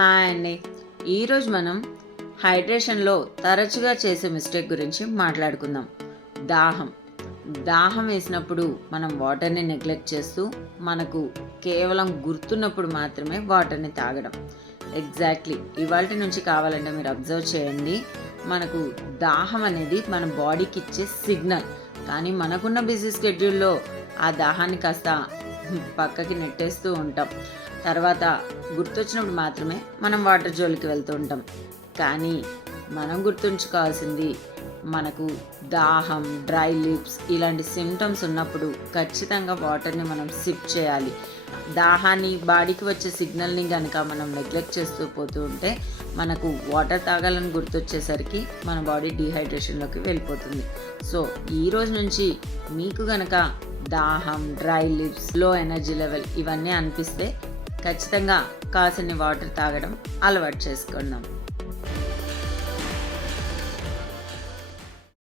Hi అండి. ఈరోజు మనం హైడ్రేషన్లో తరచుగా చేసే మిస్టేక్ గురించి మాట్లాడుకుందాం. దాహం. దాహం వేసినప్పుడు మనం వాటర్ని నెగ్లెక్ట్ చేస్తూ మనకు కేవలం గుర్తున్నప్పుడు మాత్రమే వాటర్ని తాగడం. ఎగ్జాక్ట్లీ ఇవాల్టి నుంచి కావాలంటే మీరు అబ్జర్వ్ చేయండి. మనకు దాహం అనేది మన బాడీకి ఇచ్చే సిగ్నల్. కానీ మనకున్న బిజీ స్కెడ్యూల్లో ఆ దాహాన్ని కాస్త పక్కకి నెట్టేస్తూ ఉంటాం. తర్వాత గుర్తొచ్చినప్పుడు మాత్రమే మనం వాటర్ జోలికి వెళ్తూ ఉంటాం. కానీ మనం గుర్తుంచుకోవాల్సింది, మనకు దాహం, డ్రై లిప్స్ ఇలాంటి సిమ్టమ్స్ ఉన్నప్పుడు ఖచ్చితంగా వాటర్ని మనం సిప్ చేయాలి. దాహాన్ని, బాడీకి వచ్చే సిగ్నల్ని కనుక మనం నెగ్లెక్ట్ చేస్తూ పోతూ ఉంటే మనకు వాటర్ తాగాలని గుర్తొచ్చేసరికి మన బాడీ డీహైడ్రేషన్లోకి వెళ్ళిపోతుంది. సో ఈ రోజు నుంచి మీకు కనుక దాహం, డ్రై లిప్స్, లో ఎనర్జీ లెవెల్ ఇవన్నీ అనిపిస్తే ఖచ్చితంగా కాసిన్ని వాటర్ తాగడం అలవాటు చేసుకుందాం.